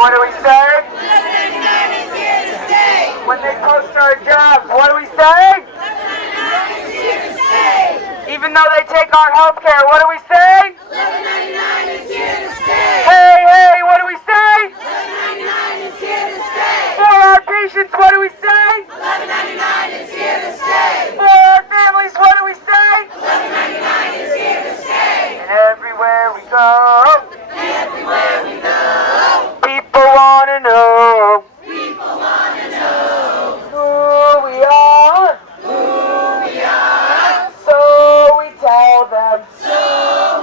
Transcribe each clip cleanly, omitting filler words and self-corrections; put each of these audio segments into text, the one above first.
what do we say? Level 99 is here to stay. When they post our jobs, what do we say? Level 99 is here to stay. Even though they take our health care, what do we say? Level 99 is here to stay. Hey, hey, what do we say? Level 99 is here to stay. For our patients, what do we say? Level 99 is here to stay. For our families, what do we say? Level 99 is here to stay. And everywhere we go, Everywhere we go, people want to know people want to know who we are. who we are. So we tell them, So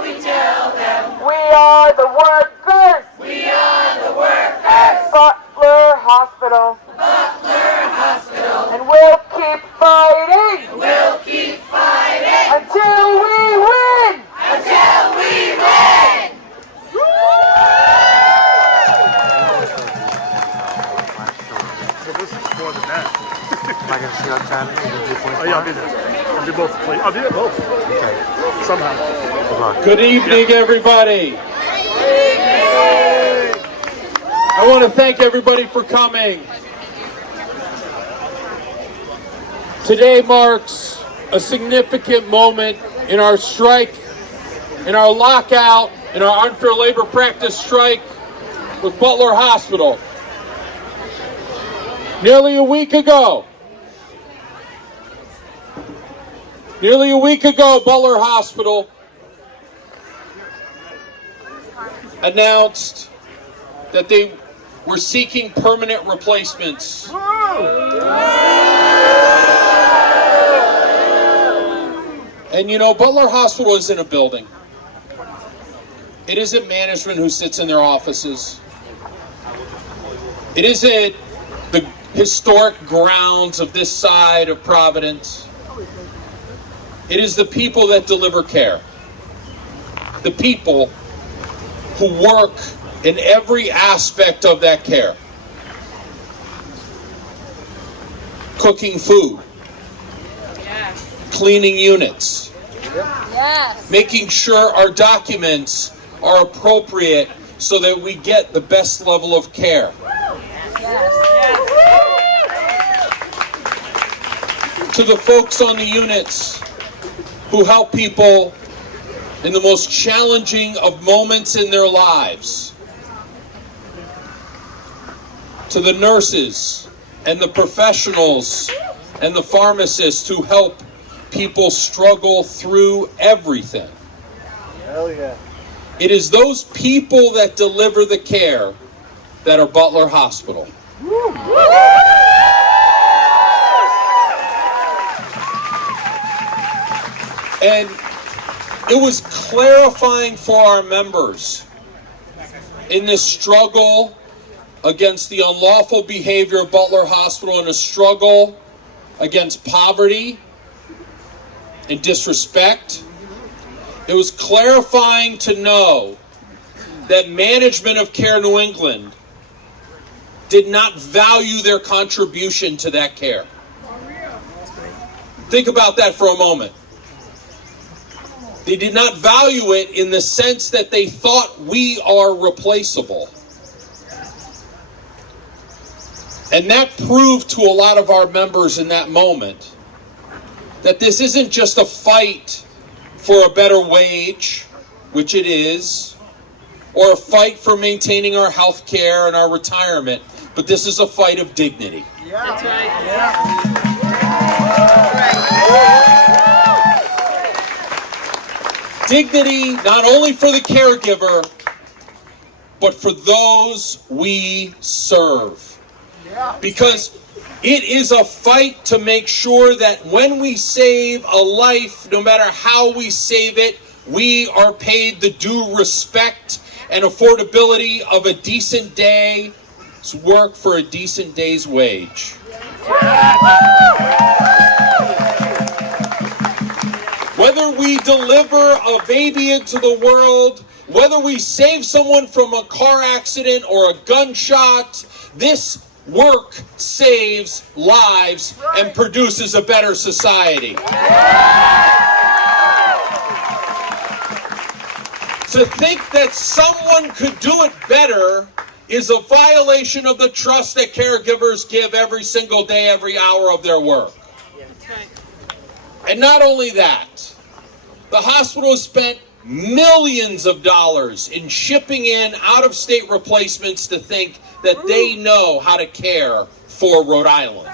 we tell them we are the workers. we are the workers. Butler Hospital. Butler Hospital. And we'll keep fighting We'll keep fighting until we win. until we win. So this is more than that. Am I going to see on Saturday? Oh yeah, I'll be there. I'll do both. I'll do both. Okay. Somehow. Good luck. Good evening, everybody. I want to thank everybody for coming. Today marks a significant moment in our strike, in our lockout, in our unfair labor practice strike with Butler Hospital. Nearly a week ago, Butler Hospital announced that they were seeking permanent replacements. And you know, Butler Hospital isn't a building. It isn't management who sits in their offices. It isn't the historic grounds of this side of Providence. It is the people that deliver care. The people who work in every aspect of that care. Cooking food. Cleaning units. Making sure our documents are appropriate so that we get the best level of care. To the folks on the units who help people in the most challenging of moments in their lives. To the nurses and the professionals and the pharmacists who help people struggle through everything. Hell yeah. It is those people that deliver the care that are Butler Hospital. And it was clarifying for our members in this struggle against the unlawful behavior of Butler Hospital and a struggle against poverty and disrespect. It was clarifying to know that management of Care New England did not value their contribution to that care. Think about that for a moment. They did not value it in the sense that they thought we are replaceable. And that proved to a lot of our members in that moment that this isn't just a fight for a better wage, which it is, or a fight for maintaining our health care and our retirement, but this is a fight of dignity. That's right. Dignity not only for the caregiver, but for those we serve. Because it is a fight to make sure that when we save a life, no matter how we save it, we are paid the due respect and affordability of a decent day's work for a decent day's wage. Whether we deliver a baby into the world, whether we save someone from a car accident or a gunshot, this work saves lives and produces a better society. To think that someone could do it better is a violation of the trust that caregivers give every single day, every hour of their work. And not only that, the hospital has spent millions of dollars in shipping in out-of-state replacements to think that they know how to care for Rhode Island.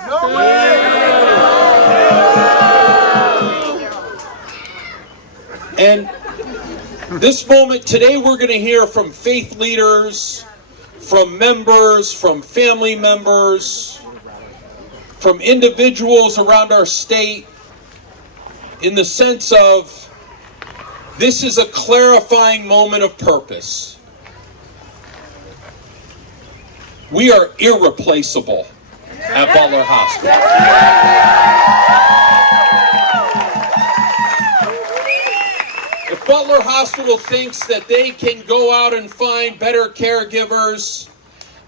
And this moment, today we're going to hear from faith leaders, from members, from family members, from individuals around our state, in the sense of this is a clarifying moment of purpose. We are irreplaceable at Butler Hospital. If Butler Hospital thinks that they can go out and find better caregivers,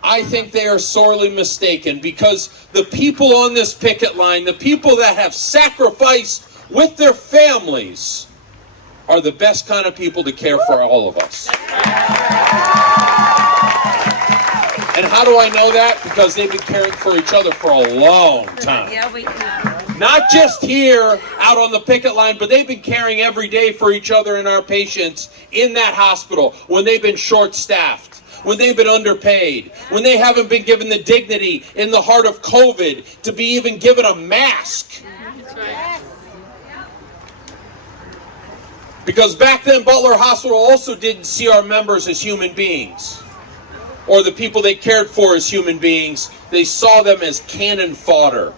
I think they are sorely mistaken, because the people on this picket line, the people that have sacrificed with their families, are the best kind of people to care for all of us. And how do I know that? Because they've been caring for each other for a long time. Yeah, we do. Not just here out on the picket line, but they've been caring every day for each other and our patients in that hospital when they've been short-staffed, when they've been underpaid, when they haven't been given the dignity in the heart of COVID to be even given a mask. That's right. Because back then, Butler Hospital also didn't see our members as human beings, or the people they cared for as human beings. They saw them as cannon fodder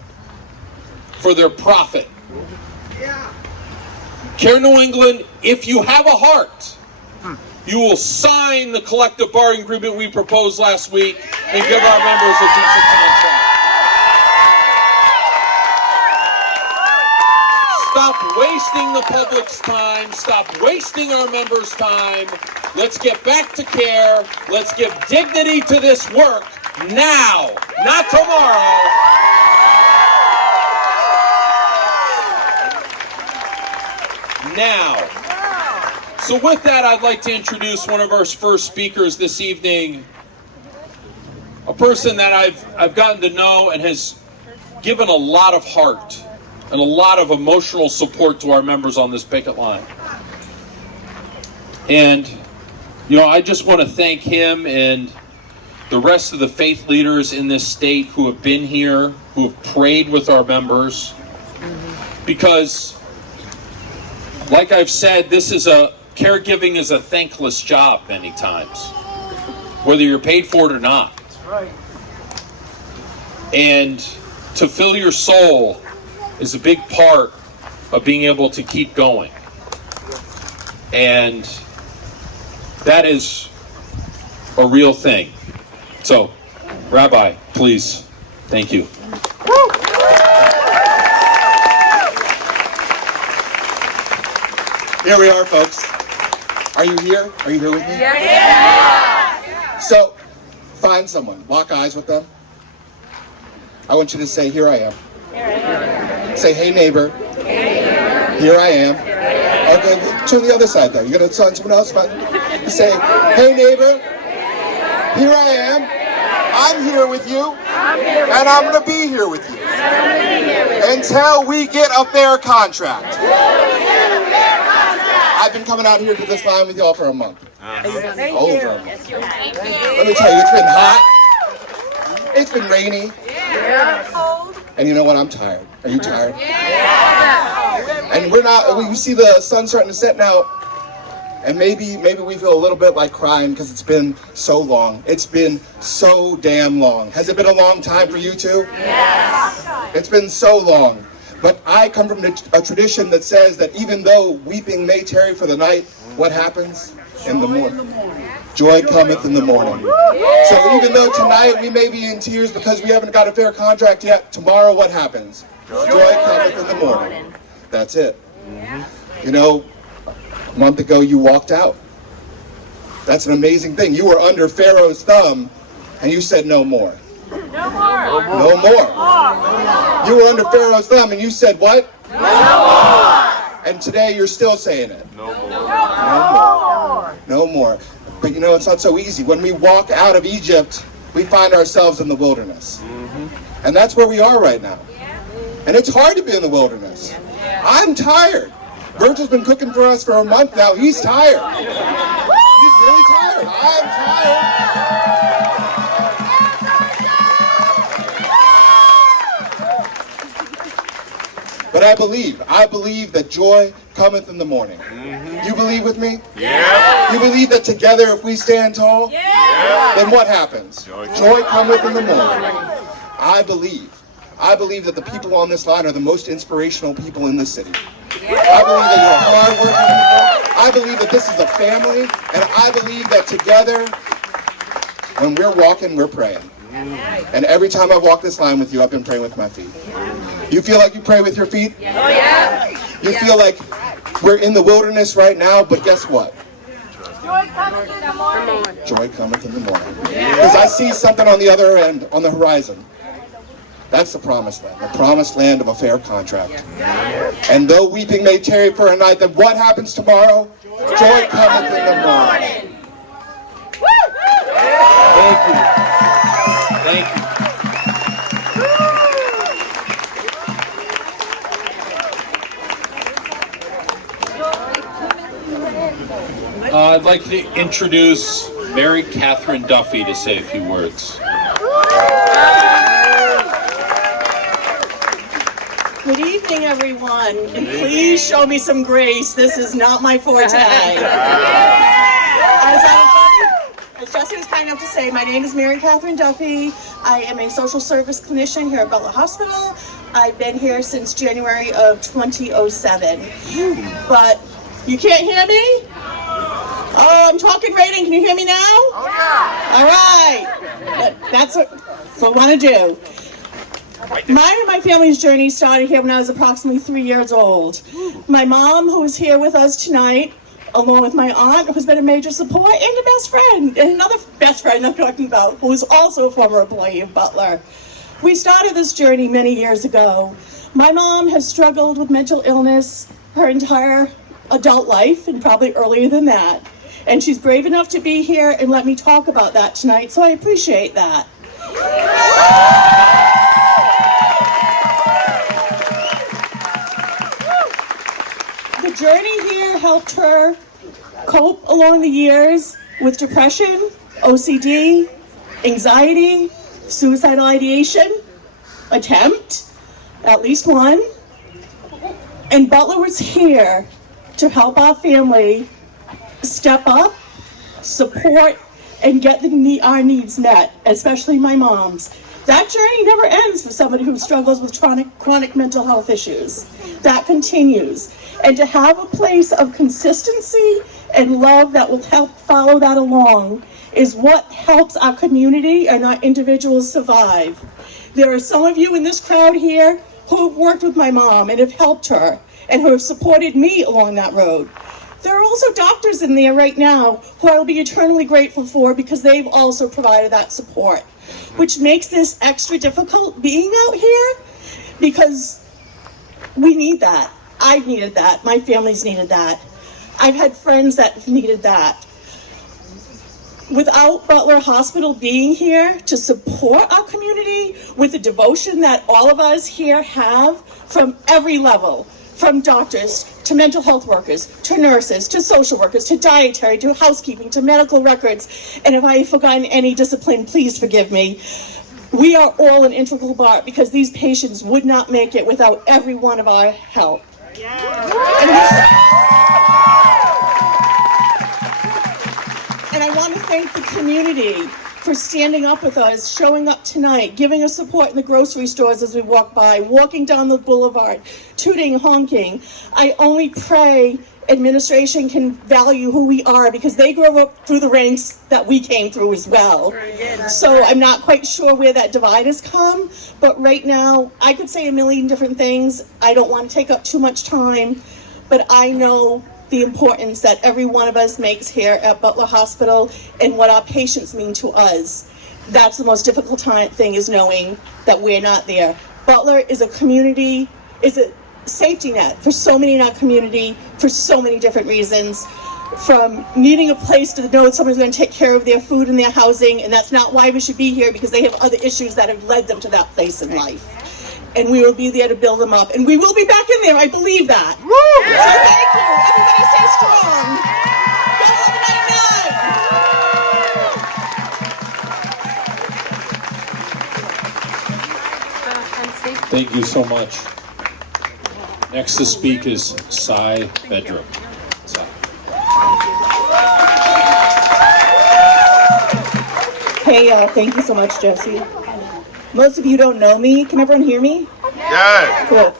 for their profit. Care New England, if you have a heart, you will sign the collective bargaining agreement we proposed last week and give our members a decent contract. Stop wasting the public's time. Stop wasting our members' time. Let's get back to care. Let's give dignity to this work now, not tomorrow. Now. So with that, I'd like to introduce one of our first speakers this evening, a person that I've gotten to know and has given a lot of heart and a lot of emotional support to our members on this picket line. And, you know, I just want to thank him and the rest of the faith leaders in this state who have been here, who have prayed with our members, because, like I've said, caregiving is a thankless job many times, whether you're paid for it or not. That's right. And to fill your soul is a big part of being able to keep going. And that is a real thing. So, Rabbi, please, thank you. Here we are, folks. Are you here? Are you here with me? Yeah. So, find someone. Lock eyes with them. I want you to say, here I am. Say, hey, neighbor. Here I am. Okay, turn the other side, though. You're going to find someone else? You say, hey, neighbor. Here I am. I'm here with you. And I'm going to be here with you. Until we get a fair contract. I've been coming out here to this line with y'all for a month. Over a month. Let me tell you, it's been hot. It's been rainy. And you know what? I'm tired. Are you tired? And we see the sun starting to set now. And maybe we feel a little bit like crying because it's been so long. It's been so damn long. Has it been a long time for you too? Yes. It's been so long. But I come from a tradition that says that even though weeping may tarry for the night, what happens? In the morning. Joy cometh in the morning. So even though tonight we may be in tears because we haven't got a fair contract yet, tomorrow what happens? Joy cometh in the morning. That's it. You know, a month ago you walked out. That's an amazing thing. You were under Pharaoh's thumb and you said no more. No more. No more. You were under Pharaoh's thumb and you said what? No more. And today you're still saying it. No more. No more. No more. But you know, it's not so easy. When we walk out of Egypt, we find ourselves in the wilderness. And that's where we are right now. And it's hard to be in the wilderness. I'm tired. Virgil's been cooking for us for a month now. He's tired. He's really tired. I'm tired. But I believe that joy cometh in the morning. You believe with me? Yeah. You believe that together if we stand tall, then what happens? Joy cometh in the morning. I believe that the people on this line are the most inspirational people in this city. I believe that you're hardworking people. I believe that this is a family, and I believe that together, when we're walking, we're praying. And every time I've walked this line with you, I've been praying with my feet. You feel like you pray with your feet? Oh, yeah. You feel like we're in the wilderness right now, but guess what? Joy cometh in the morning. Joy cometh in the morning. Because I see something on the other end, on the horizon. That's the promised land of a fair contract. And though weeping may tarry for a night, then what happens tomorrow? Joy cometh in the morning. Thank you. Thank you. I'd like to introduce Mary Katherine Duffy to say a few words. Good evening, everyone, and please show me some grace. This is not my forte. As Jesse was kind enough to say, my name is Mary Katherine Duffy. I am a social service clinician here at Butler Hospital. I've been here since January of 2007. But you can't hear me? Oh, I'm talking rating. Can you hear me now? Oh, yeah. All right. That's what I want to do. Mine and my family's journey started here when I was approximately 3 years old. My mom, who is here with us tonight, along with my aunt, who's been a major support, and a best friend, and another best friend I'm talking about, who is also a former employee of Butler. We started this journey many years ago. My mom has struggled with mental illness her entire adult life, and probably earlier than that. And she's brave enough to be here and let me talk about that tonight, so I appreciate that. The journey here helped her cope along the years with depression, OCD, anxiety, suicidal ideation, attempt, at least one. And Butler was here to help our family step up, support, and get our needs met, especially my mom's. That journey never ends for somebody who struggles with chronic mental health issues. That continues. And to have a place of consistency and love that will help follow that along is what helps our community and our individuals survive. There are some of you in this crowd here who have worked with my mom and have helped her and who have supported me along that road. There are also doctors in there right now who I'll be eternally grateful for because they've also provided that support, which makes this extra difficult being out here because we need that. I've needed that. My family's needed that. I've had friends that have needed that. Without Butler Hospital being here to support our community with the devotion that all of us here have from every level, from doctors to mental health workers, to nurses, to social workers, to dietary, to housekeeping, to medical records, and if I've forgotten any discipline, please forgive me. We are all an integral part because these patients would not make it without every one of our help. And I want to thank the community for standing up with us, showing up tonight, giving us support in the grocery stores as we walk by, walking down the boulevard, tooting, honking. I only pray administration can value who we are because they grew up through the ranks that we came through as well. So I'm not quite sure where that divide has come, but right now I could say a million different things. I don't want to take up too much time, but I know the importance that every one of us makes here at Butler Hospital and what our patients mean to us. That's the most difficult thing, is knowing that we're not there. Butler is a community, is a safety net for so many in our community for so many different reasons. from needing a place to know that someone's going to take care of their food and their housing, and that's not why we should be here, because they have other issues that have led them to that place in life. And we will be there to build them up, and we will be back in there. I believe that. So thank you. Everybody stay strong. Go 1199. Thank you so much. Next to speak is Saidric. Hey, thank you so much, Josie. Most of you don't know me. Can everyone hear me? Yeah. Cool.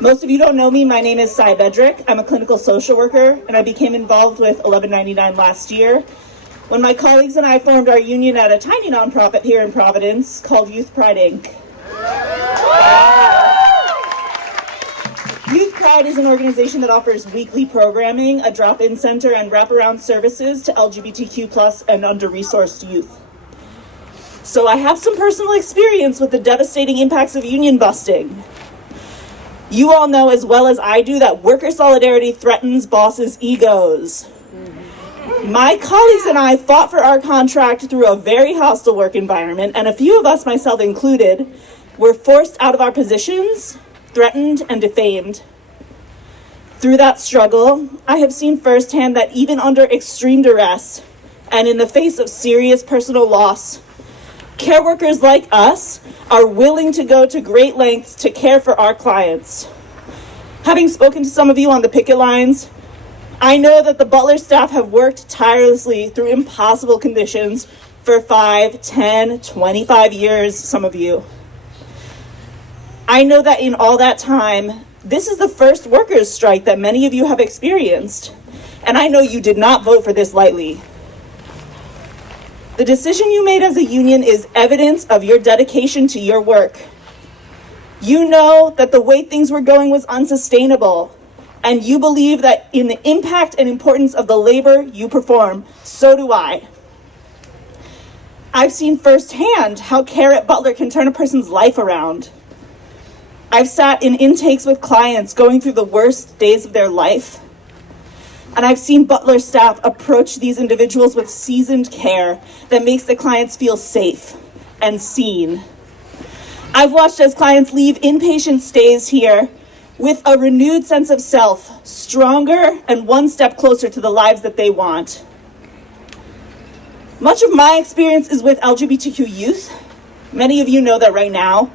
Most of you don't know me. My name is Saidric. I'm a clinical social worker, and I became involved with 1199 last year when my colleagues and I formed our union at a tiny nonprofit here in Providence called Youth Pride, Inc. Youth Pride is an organization that offers weekly programming, a drop-in center, and wraparound services to LGBTQ+ and under-resourced youth. So I have some personal experience with the devastating impacts of union busting. You all know as well as I do that worker solidarity threatens bosses' egos. My colleagues and I fought for our contract through a very hostile work environment, and a few of us, myself included, were forced out of our positions, threatened, and defamed. Through that struggle, I have seen firsthand that even under extreme duress and in the face of serious personal loss, care workers like us are willing to go to great lengths to care for our clients. Having spoken to some of you on the picket lines, I know that the Butler staff have worked tirelessly through impossible conditions for 5, 10, 25 years, some of you. I know that in all that time, this is the first workers' strike that many of you have experienced, and I know you did not vote for this lightly. The decision you made as a union is evidence of your dedication to your work. You know that the way things were going was unsustainable, and you believe that in the impact and importance of the labor you perform. So do I. I've seen firsthand how care at Butler can turn a person's life around. I've sat in intakes with clients going through the worst days of their life. And I've seen Butler staff approach these individuals with seasoned care that makes the clients feel safe and seen. I've watched as clients leave inpatient stays here with a renewed sense of self, stronger and one step closer to the lives that they want. Much of my experience is with LGBTQ youth. Many of you know that right now,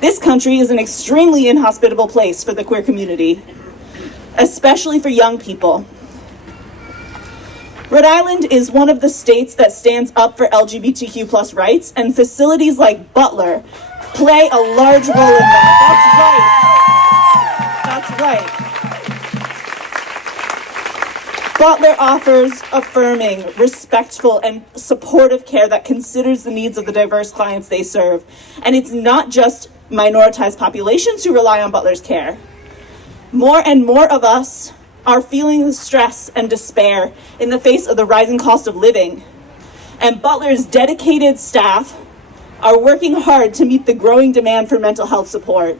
this country is an extremely inhospitable place for the queer community, especially for young people. Rhode Island is one of the states that stands up for LGBTQ+ rights, and facilities like Butler play a large role in that. That's right. Butler offers affirming, respectful, and supportive care that considers the needs of the diverse clients they serve. And it's not just minoritized populations who rely on Butler's care. More and more of us are feeling the stress and despair in the face of the rising cost of living. And Butler's dedicated staff are working hard to meet the growing demand for mental health support.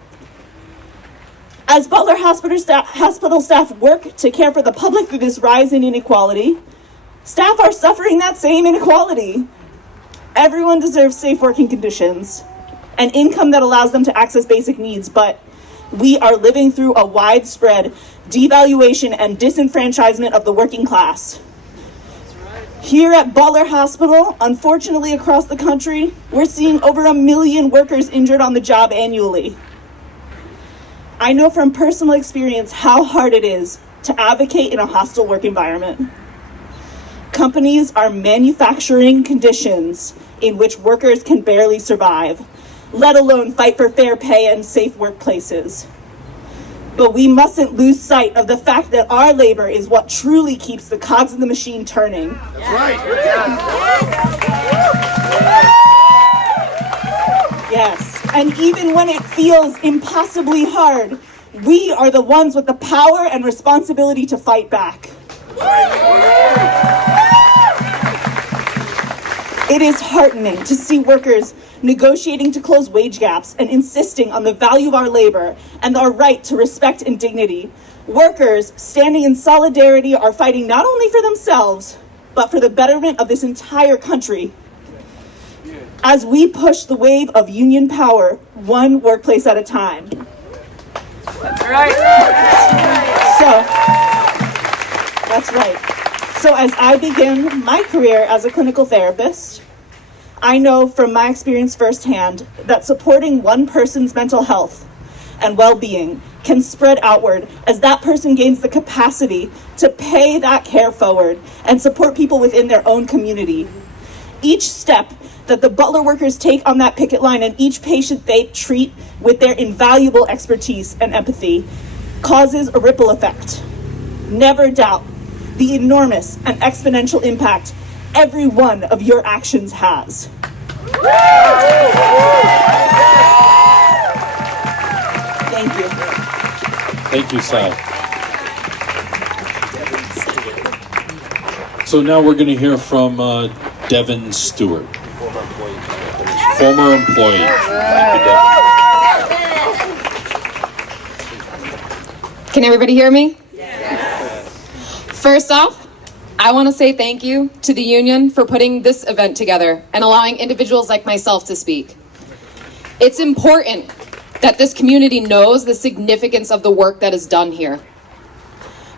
As Butler hospital staff work to care for the public through this rise in inequality, staff are suffering that same inequality. Everyone deserves safe working conditions, an income that allows them to access basic needs, but we are living through a widespread devaluation and disenfranchisement of the working class. Here at Butler Hospital, unfortunately across the country, we're seeing over 1 million workers injured on the job annually. I know from personal experience how hard it is to advocate in a hostile work environment. Companies are manufacturing conditions in which workers can barely survive, let alone fight for fair pay and safe workplaces. But we mustn't lose sight of the fact that our labor is what truly keeps the cogs of the machine turning. That's right. Yes, and even when it feels impossibly hard, we are the ones with the power and responsibility to fight back. It is heartening to see workers negotiating to close wage gaps and insisting on the value of our labor and our right to respect and dignity, Workers standing in solidarity are fighting not only for themselves, but for the betterment of this entire country. As we push the wave of union power, one workplace at a time. That's right. So as I begin my career as a clinical therapist, I know from my experience firsthand that supporting one person's mental health and well-being can spread outward as that person gains the capacity to pay that care forward and support people within their own community. Each step that the Butler workers take on that picket line and each patient they treat with their invaluable expertise and empathy causes a ripple effect. Never doubt the enormous and exponential impact every one of your actions has. Thank you. Thank you, Sal. So now we're going to hear from Devin Stewart, former employee. Thank you, Devin. Can everybody hear me? Yes. First off, I want to say thank you to the union for putting this event together and allowing individuals like myself to speak. It's important that this community knows the significance of the work that is done here.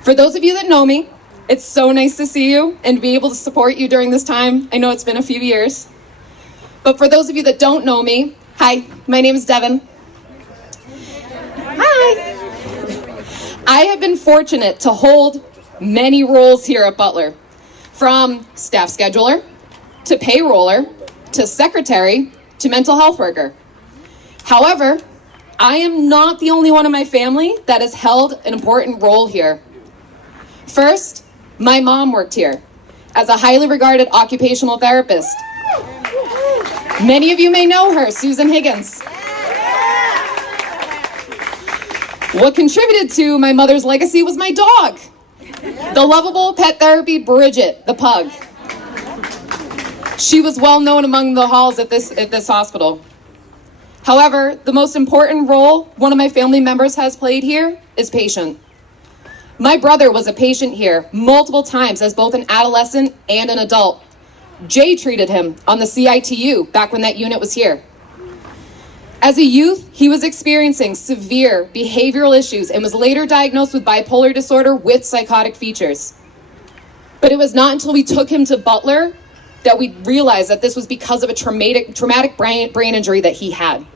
For those of you that know me, it's so nice to see you and be able to support you during this time. I know it's been a few years. But for those of you that don't know me, hi, my name is Devin. Hi. I have been fortunate to hold many roles here at Butler, from staff scheduler, to payroller, to secretary, to mental health worker. However, I am not the only one in my family that has held an important role here. First, my mom worked here as a highly regarded occupational therapist. Many of you may know her, Susan Higgins. What contributed to my mother's legacy was my dog, the lovable pet therapy Bridget, the pug. She was well known among the halls at this hospital. However, the most important role one of my family members has played here is patient. My brother was a patient here multiple times as both an adolescent and an adult. Jay treated him on the CITU back when that unit was here. As a youth, he was experiencing severe behavioral issues and was later diagnosed with bipolar disorder with psychotic features. But it was not until we took him to Butler that we realized that this was because of a traumatic brain injury that he had.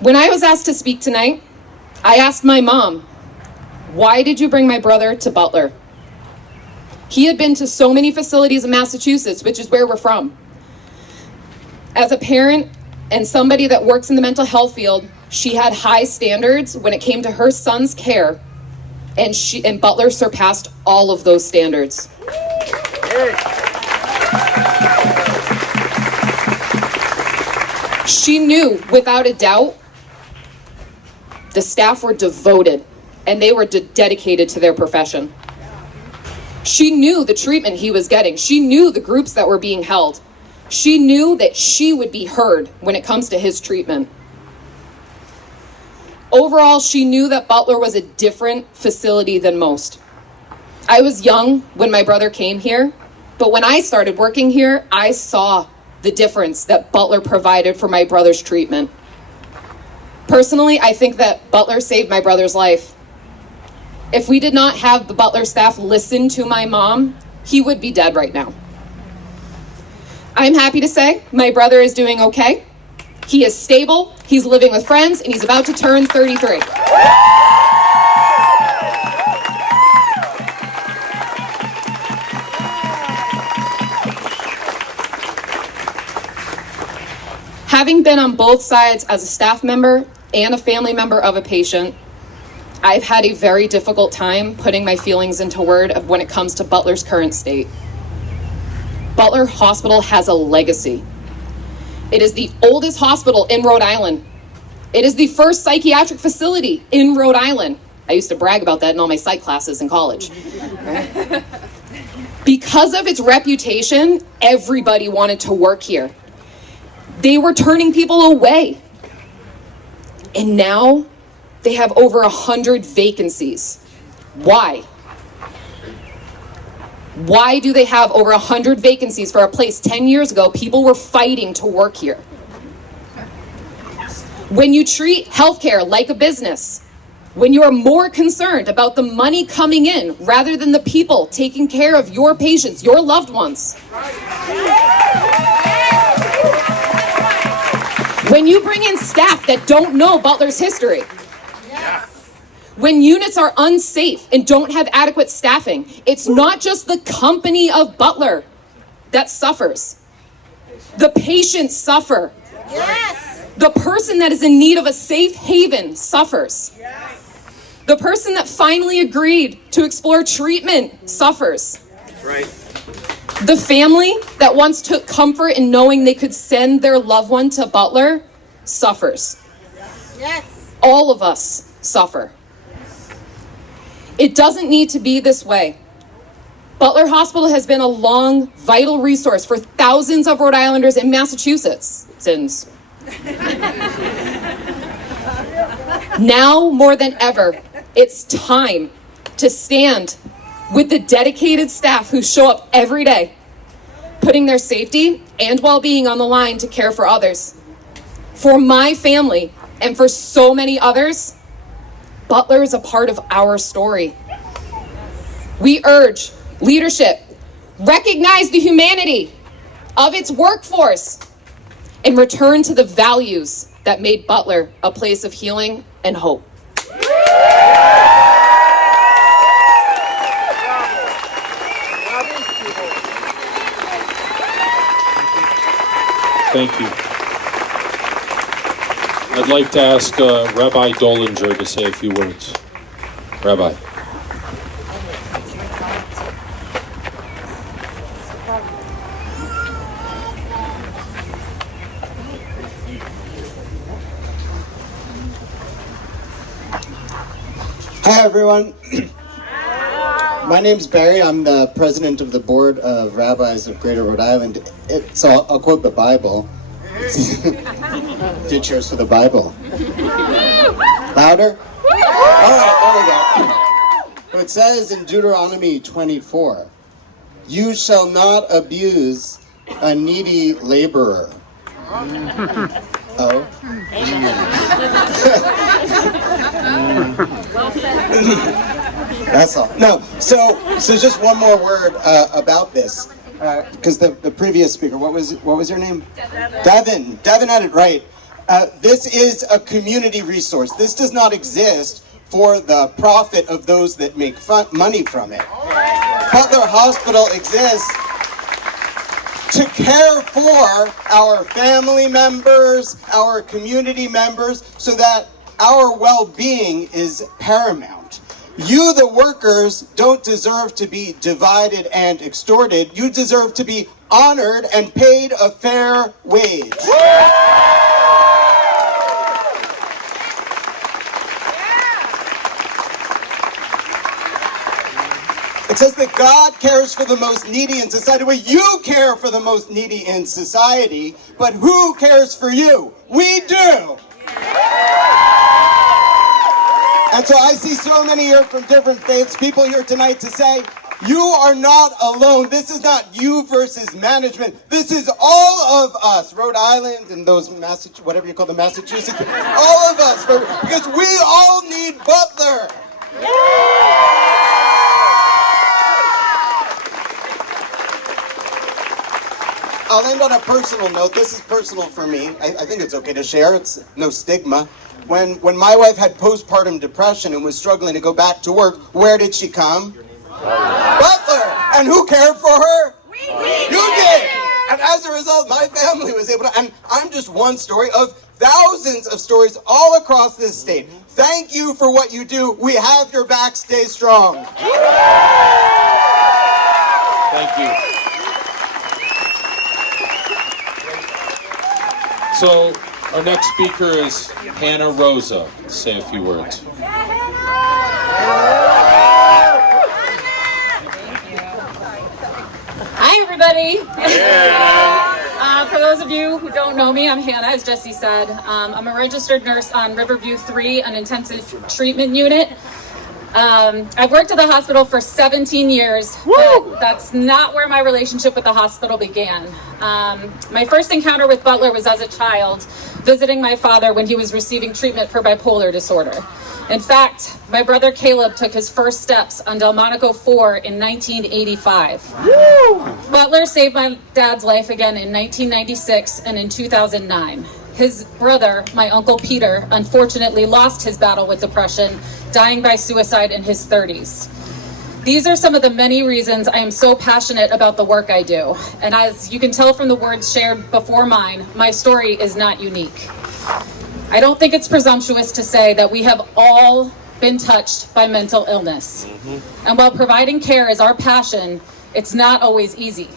When I was asked to speak tonight, I asked my mom, why did you bring my brother to Butler? He had been to so many facilities in Massachusetts, which is where we're from. As a parent and somebody that works in the mental health field, she had high standards when it came to her son's care, and Butler surpassed all of those standards. She knew, without a doubt, the staff were devoted and they were dedicated to their profession. She knew the treatment he was getting. She knew the groups that were being held. She knew that she would be heard when it comes to his treatment. Overall, she knew that Butler was a different facility than most. I was young when my brother came here, but when I started working here, I saw the difference that Butler provided for my brother's treatment. Personally, I think that Butler saved my brother's life. If we did not have the Butler staff listen to my mom, he would be dead right now. I'm happy to say my brother is doing okay. He is stable, he's living with friends, and he's about to turn 33. Having been on both sides as a staff member and a family member of a patient, I've had a very difficult time putting my feelings into word of when it comes to Butler's current state. Butler Hospital has a legacy. It is the oldest hospital in Rhode Island. It is the first psychiatric facility in Rhode Island. I used to brag about that in all my psych classes in college. Because of its reputation, everybody wanted to work here. They were turning people away. And now they have over 100 vacancies. Why? Why do they have over 100 vacancies for a place 10 years ago people were fighting to work here? When you treat healthcare like a business, when you are more concerned about the money coming in rather than the people taking care of your patients, your loved ones. When you bring in staff that don't know Butler's history. When units are unsafe and don't have adequate staffing, it's not just the company of Butler that suffers. The patients suffer. The person that is in need of a safe haven suffers. The person that finally agreed to explore treatment suffers. The family that once took comfort in knowing they could send their loved one to Butler suffers. All of us suffer. It doesn't need to be this way. Butler Hospital has been a long, vital resource for thousands of Rhode Islanders and Massachusetts since. Now more than ever, it's time to stand with the dedicated staff who show up every day, putting their safety and well-being on the line to care for others. For my family and for so many others, Butler is a part of our story. We urge leadership, recognize the humanity of its workforce, and return to the values that made Butler a place of healing and hope. Thank you. I'd like to ask Rabbi Dolinger to say a few words. Rabbi. Hi, everyone. My name's Barry. I'm the president of the board of rabbis of Greater Rhode Island. So I'll quote the Bible. Few cheers for the Bible. Louder? All right, there we go. It says in Deuteronomy 24, "You shall not abuse a needy laborer." Oh. That's all. No. So just one more word about this, because the previous speaker, what was your name? Devin. Devin had it right. This is a community resource. This does not exist for the profit of those that make money from it. Butler Hospital exists to care for our family members, our community members, so that our well-being is paramount. You, the workers, don't deserve to be divided and extorted. You deserve to be honored and paid a fair wage. It says that God cares for the most needy in society. Well, you care for the most needy in society, but who cares for you? We do. And so I see so many here from different faiths, people here tonight to say, you are not alone. This is not you versus management. This is all of us, Rhode Island and those whatever you call the Massachusetts, all of us, because we all need Butler. I'll end on a personal note. This is personal for me. I think it's okay to share. It's no stigma. When my wife had postpartum depression and was struggling to go back to work, where did she come? Butler! And who cared for her? You did! And as a result, my family was able to, and I'm just one story of thousands of stories all across this state. Thank you for what you do. We have your back. Stay strong. Thank you. So our next speaker is Hannah Rosa. Say a few words. Hi, everybody. For those of you who don't know me, I'm Hannah, as Jesse said. I'm a registered nurse on Riverview 3, an intensive treatment unit. I've worked at the hospital for 17 years, but that's not where my relationship with the hospital began. My first encounter with Butler was as a child, visiting my father when he was receiving treatment for bipolar disorder. In fact, my brother Caleb took his first steps on Delmonico 4 in 1985. Butler saved my dad's life again in 1996 and in 2009. His brother, my Uncle Peter, unfortunately lost his battle with depression, dying by suicide in his 30s. These are some of the many reasons I am so passionate about the work I do. And as you can tell from the words shared before mine, my story is not unique. I don't think it's presumptuous to say that we have all been touched by mental illness. And while providing care is our passion, it's not always easy.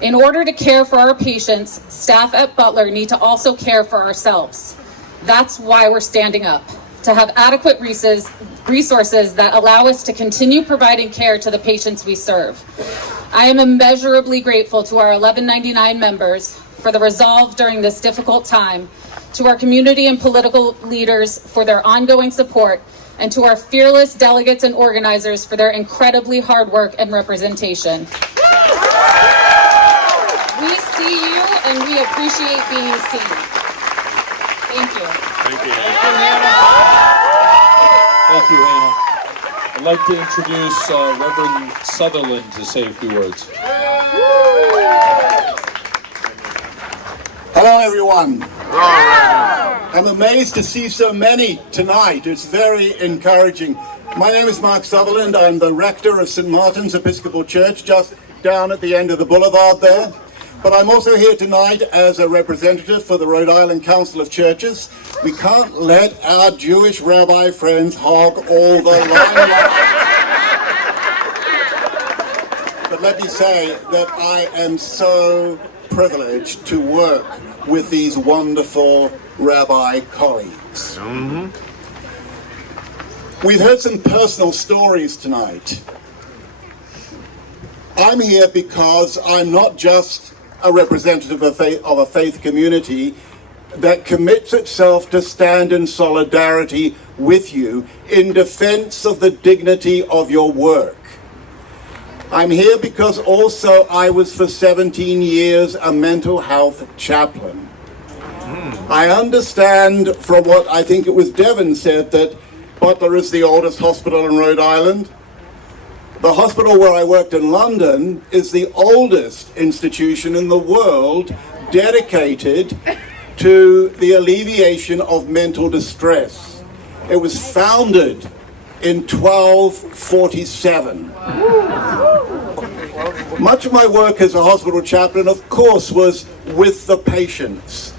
In order to care for our patients, staff at Butler need to also care for ourselves. That's why we're standing up, to have adequate resources that allow us to continue providing care to the patients we serve. I am immeasurably grateful to our 1199 members for the resolve during this difficult time, to our community and political leaders for their ongoing support, and to our fearless delegates and organizers for their incredibly hard work and representation. We see you and we appreciate being seen. Thank you. Thank you, Hannah. I'd like to introduce Reverend Sutherland to say a few words. Hello, everyone. I'm amazed to see so many tonight. It's very encouraging. My name is Mark Sutherland. I'm the rector of St. Martin's Episcopal Church, just down at the end of the boulevard there. But I'm also here tonight as a representative for the Rhode Island Council of Churches. We can't let our Jewish rabbi friends hog all the limelight. But let me say that I am so privileged to work with these wonderful rabbi colleagues. We've heard some personal stories tonight. I'm here because I'm not just a representative of a faith community that commits itself to stand in solidarity with you in defense of the dignity of your work. I'm here because also I was for 17 years a mental health chaplain. I understand from what I think it was Devin said that Butler is the oldest hospital in Rhode Island. The hospital where I worked in London is the oldest institution in the world dedicated to the alleviation of mental distress. It was founded in 1247. Much of my work as a hospital chaplain, of course, was with the patients.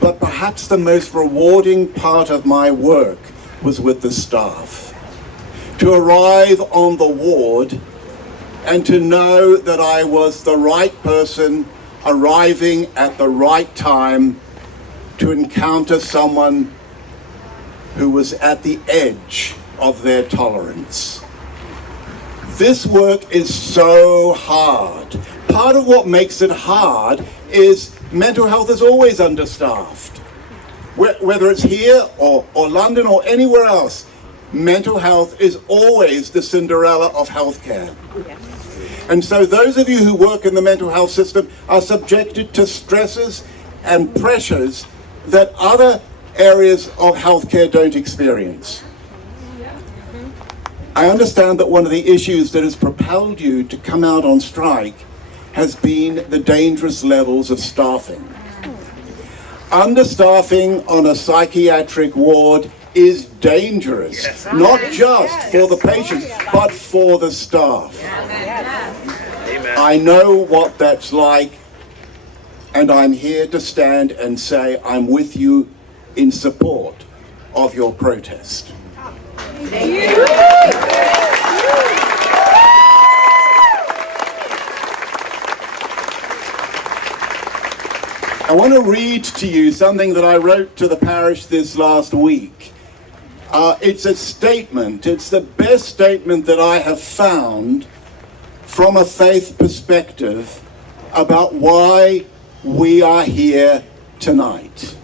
But perhaps the most rewarding part of my work was with the staff. To arrive on the ward and to know that I was the right person arriving at the right time to encounter someone who was at the edge of their tolerance. This work is so hard. Part of what makes it hard is mental health is always understaffed. Whether it's here or London or anywhere else, mental health is always the Cinderella of healthcare. And so those of you who work in the mental health system are subjected to stresses and pressures that other areas of healthcare don't experience. I understand that one of the issues that has propelled you to come out on strike has been the dangerous levels of staffing. Understaffing on a psychiatric ward is dangerous, not just for the patients, but for the staff. I know what that's like, and I'm here to stand and say I'm with you in support of your protest. I want to read to you something that I wrote to the parish this last week. It's a statement. It's the best statement that I have found from a faith perspective about why we are here tonight.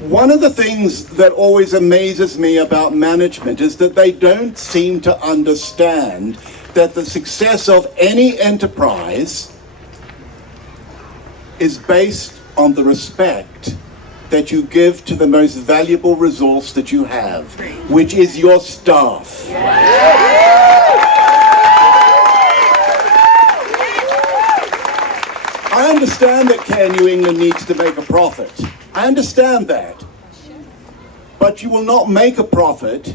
One of the things that always amazes me about management is that they don't seem to understand that the success of any enterprise is based on the respect that you give to the most valuable resource that you have, which is your staff. I understand that Care New England needs to make a profit. I understand that. But you will not make a profit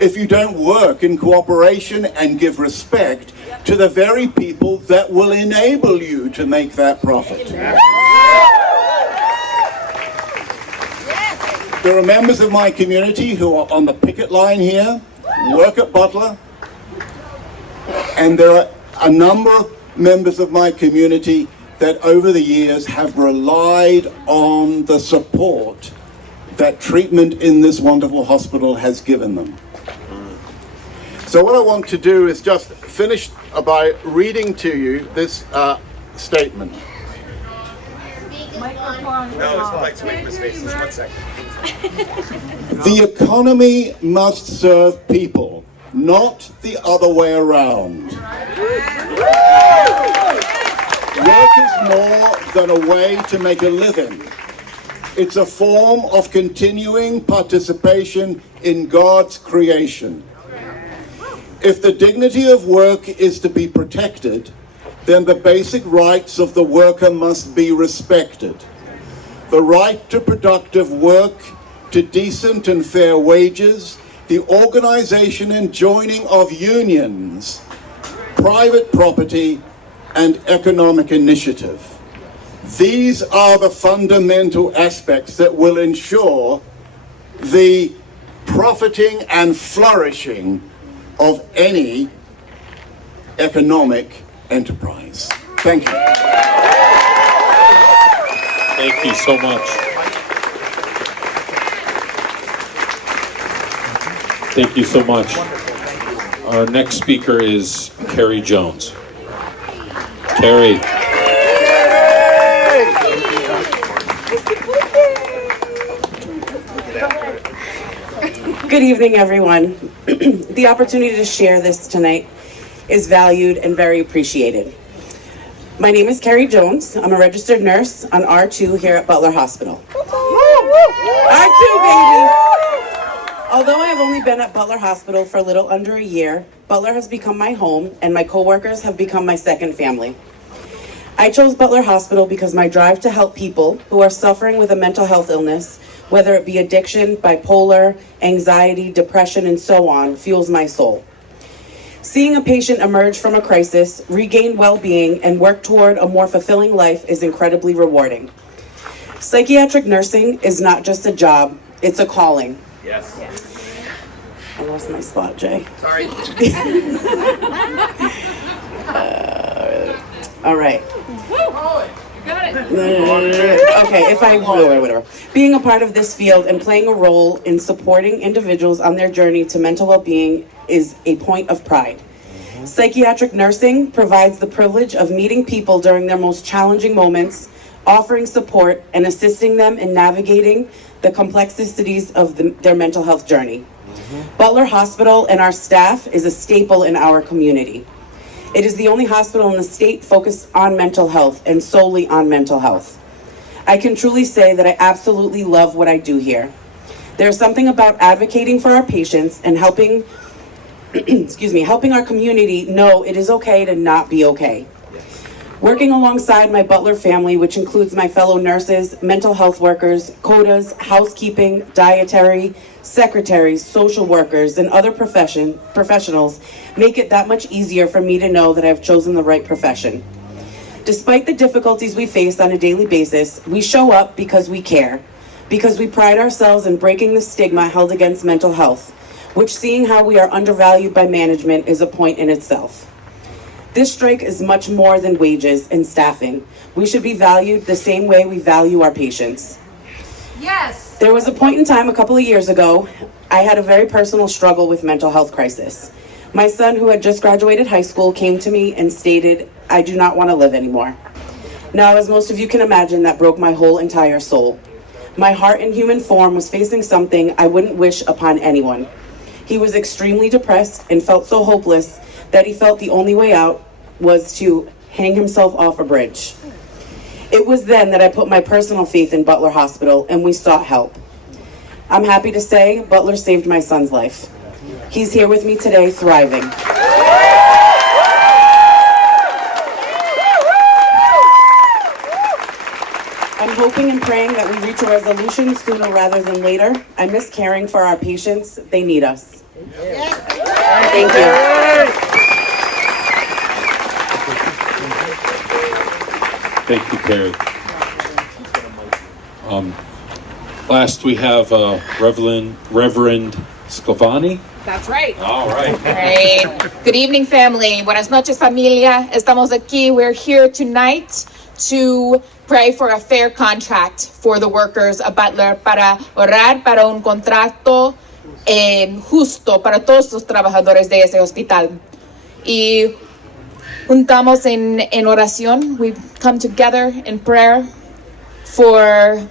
if you don't work in cooperation and give respect to the very people that will enable you to make that profit. There are members of my community who are on the picket line here, work at Butler, and there are a number of members of my community that over the years have relied on the support that treatment in this wonderful hospital has given them. So what I want to do is just finish by reading to you this statement. The economy must serve people, not the other way around. Work is more than a way to make a living. It's a form of continuing participation in God's creation. If the dignity of work is to be protected, then the basic rights of the worker must be respected. The right to productive work, to decent and fair wages, the organization and joining of unions, private property, and economic initiative. These are the fundamental aspects that will ensure the profiting and flourishing of any economic enterprise. Thank you. Thank you so much. Thank you so much. Our next speaker is Carrie Jones. Carrie. Good evening, everyone. The opportunity to share this tonight is valued and very appreciated. My name is Carrie Jones. I'm a registered nurse on R2 here at Butler Hospital. R2, baby! Although I have only been at Butler Hospital for a little under a year, Butler has become my home and my coworkers have become my second family. I chose Butler Hospital because my drive to help people who are suffering with a mental health illness, whether it be addiction, bipolar, anxiety, depression, and so on, fuels my soul. Seeing a patient emerge from a crisis, regain well-being, and work toward a more fulfilling life is incredibly rewarding. Psychiatric nursing is not just a job, it's a calling. Yes. I lost my spot, Jay. Sorry. All right. You got it. Okay, whatever. Being a part of this field and playing a role in supporting individuals on their journey to mental well-being is a point of pride. Psychiatric nursing provides the privilege of meeting people during their most challenging moments, offering support and assisting them in navigating the complexities of their mental health journey. Butler Hospital and our staff is a staple in our community. It is the only hospital in the state focused on mental health and solely on mental health. I can truly say that I absolutely love what I do here. There's something about advocating for our patients and helping helping our community know it is okay to not be okay. Working alongside my Butler family, which includes my fellow nurses, mental health workers, CODAs, housekeeping, dietary, secretaries, social workers, and other professionals, make it that much easier for me to know that I've chosen the right profession. Despite the difficulties we face on a daily basis, we show up because we care, because we pride ourselves in breaking the stigma held against mental health, which, seeing how we are undervalued by management, is a point in itself. This strike is much more than wages and staffing. We should be valued the same way we value our patients. Yes. There was a point in time a couple of years ago, I had a very personal struggle with mental health crisis. My son, who had just graduated high school, came to me and stated, "I do not want to live anymore." Now, as most of you can imagine, that broke my whole entire soul. My heart in human form was facing something I wouldn't wish upon anyone. He was extremely depressed and felt so hopeless that he felt the only way out was to hang himself off a bridge. It was then that I put my personal faith in Butler Hospital and we sought help. I'm happy to say Butler saved my son's life. He's here with me today, thriving. I'm hoping and praying that we reach a resolution sooner rather than later. I miss caring for our patients. They need us. Thank you. Thank you, Carrie. Last we have Reverend Scovani. That's right. All right. Great. Good evening, family. Buenas noches, familia. Estamos aquí. We're here tonight to pray for a fair contract for the workers of Butler, para orar para un contrato justo para todos los trabajadores de ese hospital. Y juntamos en oración. We come together in prayer for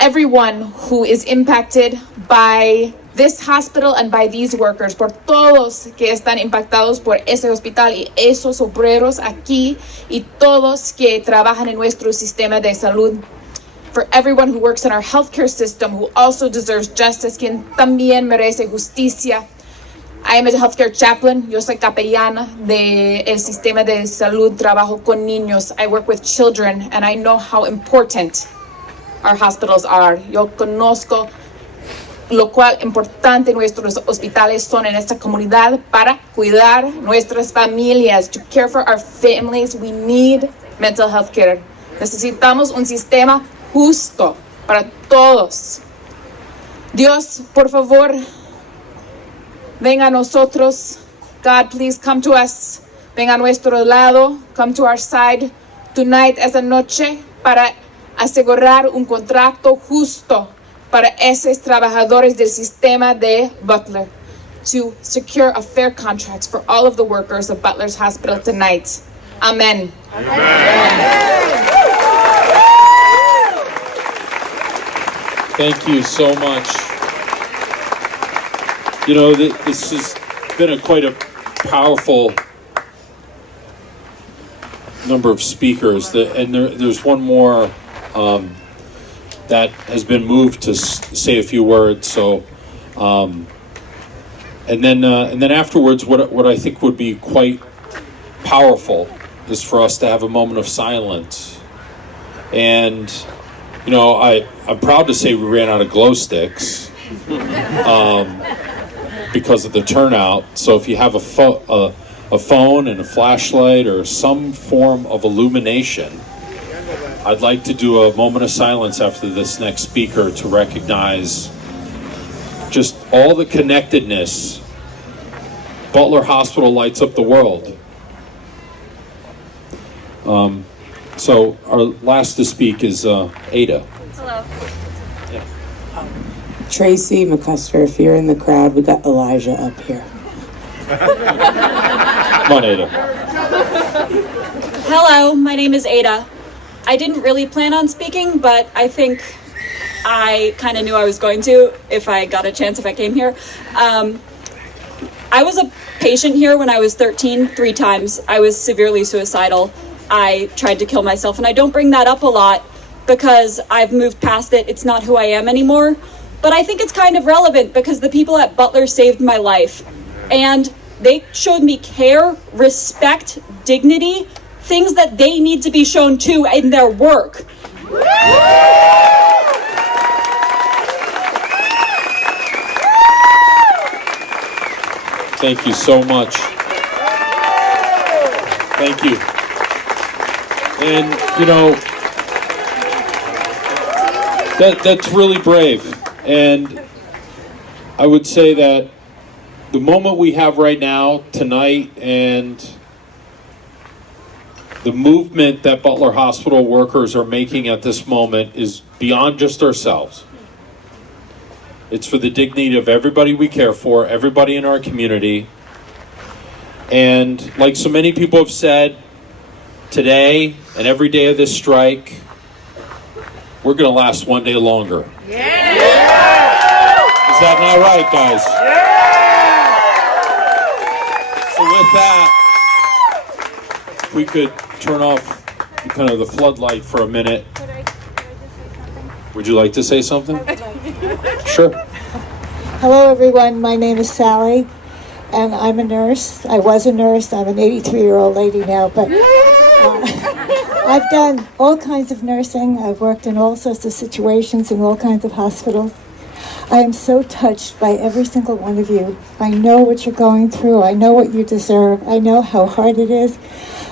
everyone who is impacted by this hospital and by these workers, por todos que están impactados por ese hospital y esos obreros aquí y todos que trabajan en nuestro sistema de salud. For everyone who works in our healthcare system who also deserves justice, quien también merece justicia. I am a healthcare chaplain. Yo soy capellana del sistema de salud. Trabajo con niños. I work with children and I know how important our hospitals are. Yo conozco lo cual importante nuestros hospitales son en esta comunidad para cuidar nuestras familias. To care for our families, we need mental health care. Necesitamos un sistema justo para todos. Dios, por favor, venga a nosotros. God, please come to us. Venga a nuestro lado. Come to our side tonight, esa noche, para asegurar un contrato justo para esos trabajadores del sistema de Butler, to secure a fair contract for all of the workers of Butler's hospital tonight. Amen. Thank you so much. You know, this has been quite a powerful number of speakers, and there's one more that has been moved to say a few words. So, and then afterwards, what I think would be quite powerful is for us to have a moment of silence. And you know, I'm proud to say we ran out of glow sticks because of the turnout. So if you have a phone and a flashlight or some form of illumination, I'd like to do a moment of silence after this next speaker to recognize just all the connectedness. Butler Hospital lights up the world. So our last to speak is Ada. Hello. Tracy McCusker, if you're in the crowd, we got Elijah up here. Come on, Ada. Hello, my name is Ada. I didn't really plan on speaking, but I think I kind of knew I was going to if I got a chance, if I came here. I was a patient here when I was 13, 3 times. I was severely suicidal. I tried to kill myself, and I don't bring that up a lot because I've moved past it. It's not who I am anymore. But I think it's kind of relevant because the people at Butler saved my life. And they showed me care, respect, dignity, things that they need to be shown too in their work. Thank you so much. Thank you. And, you know, that's really brave. And I would say that the moment we have right now, tonight, and the movement that Butler Hospital workers are making at this moment is beyond just ourselves. It's for the dignity of everybody we care for, everybody in our community. And like so many people have said today, And every day of this strike, we're going to last one day longer. Yeah. Is that not right, guys? So with that, if we could turn off kind of the floodlight for a minute. Would you like to say something? Sure. Hello, everyone. My name is Sally, and I'm a nurse. I was a nurse. I'm an 83-year-old lady now, but I've done all kinds of nursing. I've worked in all sorts of situations in all kinds of hospitals. I am so touched by every single one of you. I know what you're going through. I know what you deserve. I know how hard it is.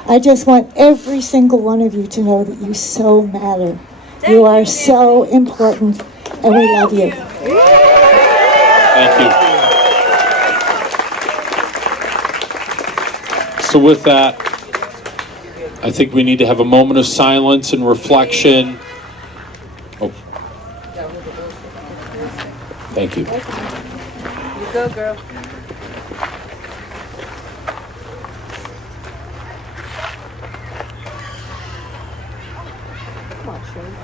I just want every single one of you to know that you so matter. You are so important, and we love you. Thank you. So with that, I think we need to have a moment of silence and reflection. Oh. Thank you. You go, girl. Come on, Shane.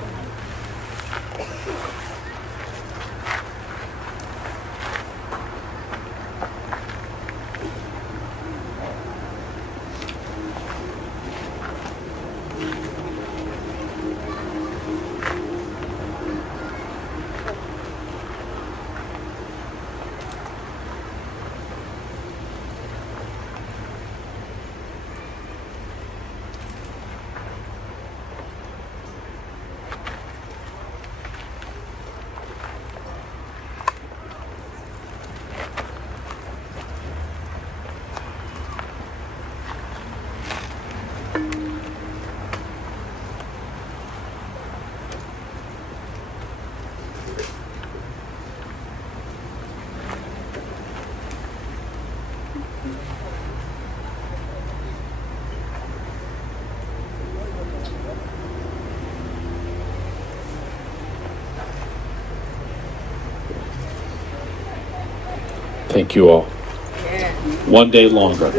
Thank you all. One day longer.